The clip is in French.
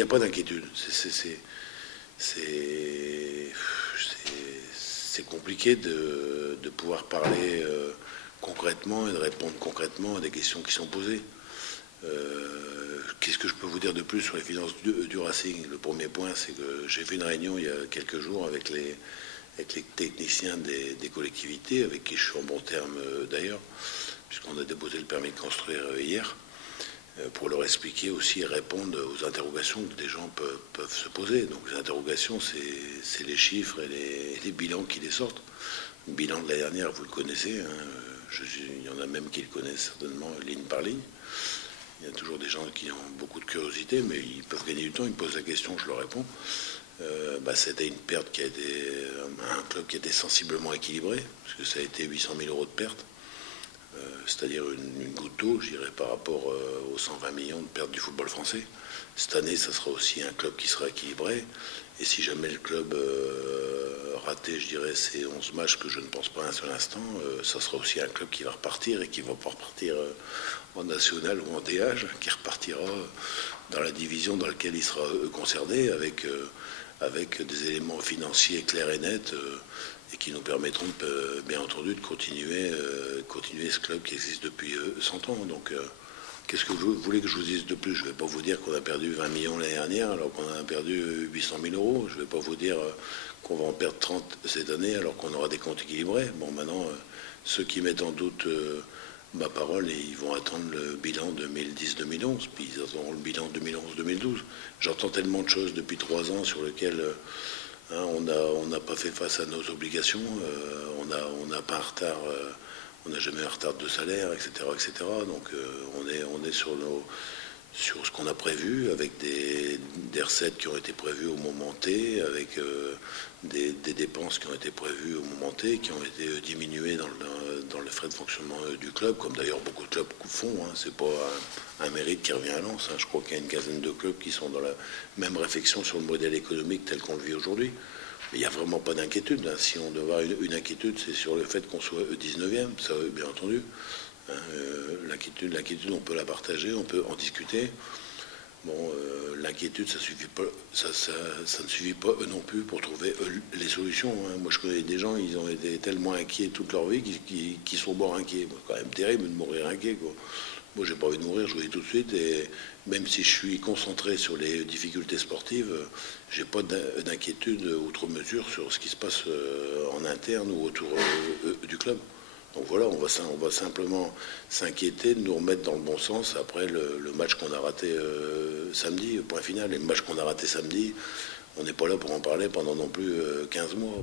n'y a pas d'inquiétude. C'est compliqué de pouvoir parler concrètement et de répondre concrètement à des questions qui sont posées. Qu'est-ce que je peux vous dire de plus sur les finances du Racing? Le premier point, c'est que j'ai fait une réunion il y a quelques jours avec les techniciens des collectivités, avec qui je suis en bon terme d'ailleurs, puisqu'on a déposé le permis de construire hier, pour leur expliquer aussi et répondre aux interrogations que des gens peuvent se poser. Donc les interrogations, c'est les chiffres et les bilans qui les sortent. Le bilan de l'année dernière, vous le connaissez, hein, il y en a même qui le connaissent certainement ligne par ligne. Il y a toujours des gens qui ont beaucoup de curiosité, mais ils peuvent gagner du temps, ils me posent la question, je leur réponds. C'était une perte qui a été un club qui était sensiblement équilibré, parce que ça a été 800 000 euros de perte, c'est-à-dire une goutte d'eau, je dirais, par rapport aux 120 millions de pertes du football français. Cette année, ça sera aussi un club qui sera équilibré, et si jamais le club raté, je dirais, ces 11 matchs, que je ne pense pas un seul instant, ça sera aussi un club qui va repartir, et qui va pas repartir en national ou en DH, qui repartira dans la division dans laquelle il sera concerné, avec des éléments financiers clairs et nets, et qui nous permettront bien entendu de continuer ce club qui existe depuis 100 ans. Donc qu'est-ce que vous voulez que je vous dise de plus? Je ne vais pas vous dire qu'on a perdu 20 millions l'année dernière alors qu'on a perdu 800 000 euros. Je ne vais pas vous dire qu'on va en perdre 30 cette année alors qu'on aura des comptes équilibrés. Bon, maintenant, ceux qui mettent en doute ma parole, et ils vont attendre le bilan 2010-2011, puis ils attendront le bilan 2011-2012. J'entends tellement de choses depuis 3 ans sur lesquelles on n'a pas fait face à nos obligations, on n'a pas un retard, on n'a jamais un retard de salaire, etc., etc. Donc on est sur ce qu'on a prévu, avec des recettes qui ont été prévues au moment T, avec des dépenses qui ont été prévues au moment T, qui ont été diminuées dans les frais de fonctionnement du club, comme d'ailleurs beaucoup de clubs font. Hein. C'est pas un mérite qui revient à Lens. Hein. Je crois qu'il y a une quinzaine de clubs qui sont dans la même réflexion sur le modèle économique tel qu'on le vit aujourd'hui. Mais il n'y a vraiment pas d'inquiétude. Hein. Si on doit avoir une inquiétude, c'est sur le fait qu'on soit 19e, ça bien entendu. L'inquiétude, on peut la partager, on peut en discuter. Bon, l'inquiétude, ça ne suffit pas non plus pour trouver les solutions. Hein. Moi, je connais des gens, ils ont été tellement inquiets toute leur vie qu'ils sont morts inquiets. C'est quand même terrible de mourir inquiet, quoi. Moi, j'ai pas envie de mourir, je vous dis tout de suite. Et même si je suis concentré sur les difficultés sportives, j'ai pas d'inquiétude outre mesure sur ce qui se passe en interne ou autour du club. Donc voilà, on va simplement s'inquiéter de nous remettre dans le bon sens après le match qu'on a raté samedi, point final. Et le match qu'on a raté samedi, on n'est pas là pour en parler pendant non plus 15 mois.